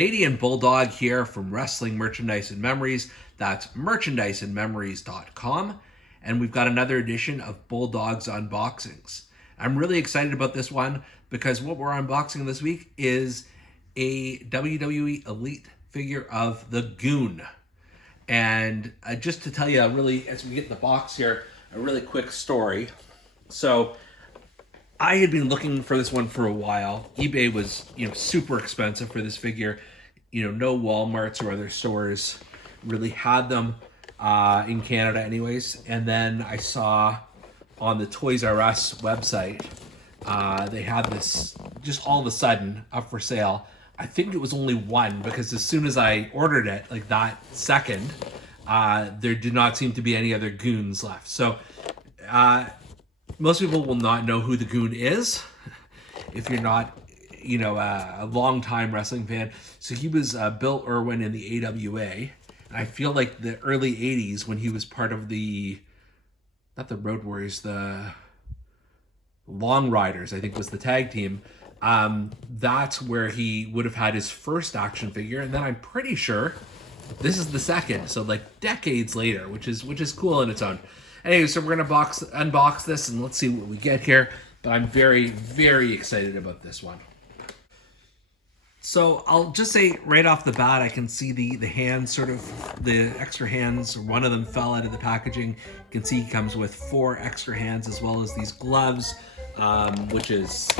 Canadian Bulldog here from Wrestling Merchandise and Memories. That's merchandiseandmemories.com. And we've got another edition of Bulldog's Unboxings. I'm really excited about this one because what we're unboxing this week is a WWE Elite figure of the Goon. And just to tell you, really, as we get in the box here, a really quick story. So I had been looking for this one for a while. eBay was, super expensive for this figure. No Walmarts or other stores really had them in Canada anyways. And then I saw on the Toys R Us website, they had this just all of a sudden up for sale. I think it was only one because as soon as I ordered it, like that second, there did not seem to be any other Goons left. So, most people will not know who the Goon is if you're not, a long-time wrestling fan. So he was Bill Irwin in the AWA. And I feel like the early 80s when he was part of not the Road Warriors, the Long Riders, I think was the tag team. That's where he would have had his first action figure. And then I'm pretty sure this is the second. So like decades later, which is cool in its own. Anyway, so we're going to unbox this and let's see what we get here. But I'm very, very excited about this one. So I'll just say right off the bat, I can see the hands, sort of the extra hands. One of them fell out of the packaging. You can see he comes with 4 extra hands as well as these gloves, which is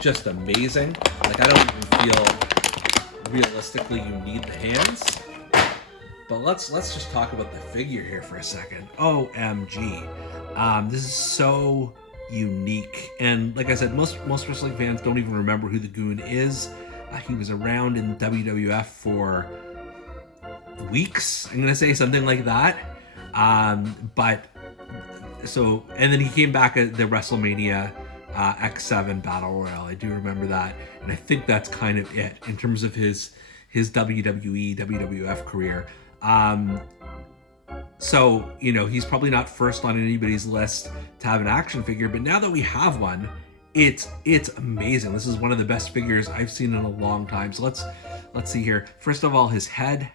just amazing. Like I don't even feel realistically you need the hands. But let's just talk about the figure here for a second. OMG. This is so unique. And like I said, most wrestling fans don't even remember who the Goon is. He was around in WWF for weeks, I'm going to say something like that. And then he came back at the WrestleMania X7 Battle Royale. I do remember that. And I think that's kind of it in terms of his WWE, WWF career. So, he's probably not first on anybody's list to have an action figure, but now that we have one, it's amazing. This is one of the best figures I've seen in a long time. So let's see here. First of all, his head,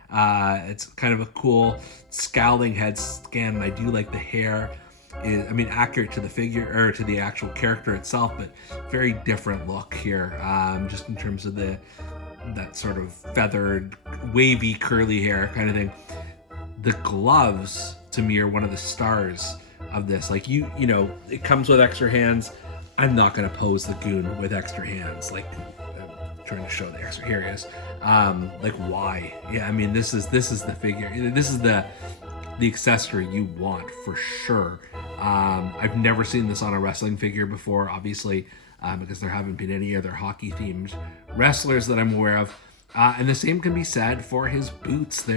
it's kind of a cool scowling head scan, and I do like the hair. Accurate to the figure or to the actual character itself, but very different look here, just in terms of that sort of feathered, wavy, curly hair kind of thing. The gloves, to me, are one of the stars of this. Like, it comes with extra hands. I'm not going to pose the Goon with extra hands. Like, I'm trying to show the extra. Here he is. Like, why? Yeah, this is the figure. This is the accessory you want for sure. I've never seen this on a wrestling figure before, obviously, because there haven't been any other hockey-themed wrestlers that I'm aware of. And the same can be said for his boots.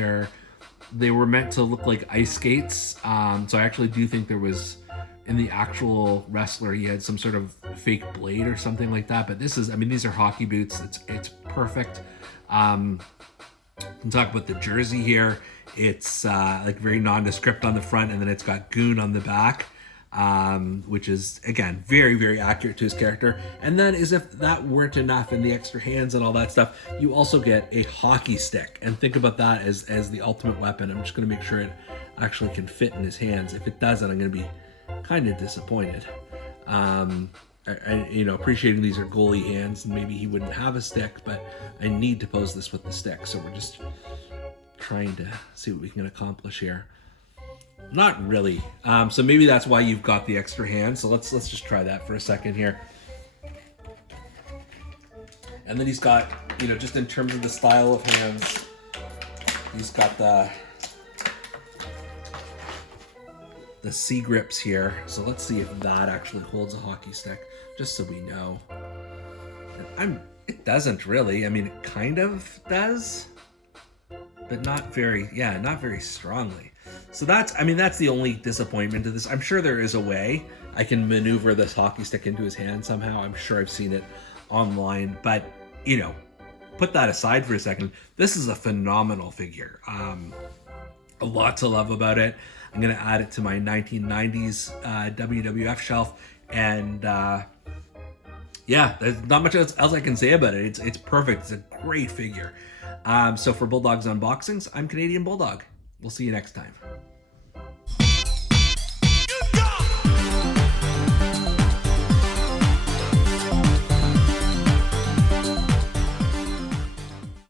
They were meant to look like ice skates. So I actually do think there was, in the actual wrestler, he had some sort of fake blade or something like that. But these are hockey boots. It's perfect. We can talk about the jersey here. It's like very nondescript on the front, and then it's got Goon on the back. Which is, again, very, very accurate to his character. And then, as if that weren't enough, and the extra hands and all that stuff, you also get a hockey stick. And think about that as the ultimate weapon. I'm just going to make sure it actually can fit in his hands. If it doesn't, I'm going to be kind of disappointed. Appreciating these are goalie hands, and maybe he wouldn't have a stick, but I need to pose this with the stick. So we're just trying to see what we can accomplish here. Not really. So maybe that's why you've got the extra hand. So let's just try that for a second here. And then he's got, just in terms of the style of hands, he's got the C grips here. So let's see if that actually holds a hockey stick, just so we know. It doesn't really. It kind of does, but not very strongly. So that's the only disappointment to this. I'm sure there is a way I can maneuver this hockey stick into his hand somehow. I'm sure I've seen it online, but put that aside for a second. This is a phenomenal figure. A lot to love about it. I'm going to add it to my 1990s WWF shelf, and yeah, there's not much else I can say about it. It's perfect. It's a great figure. So for Bulldog's Unboxings, I'm Canadian Bulldog. We'll see you next time.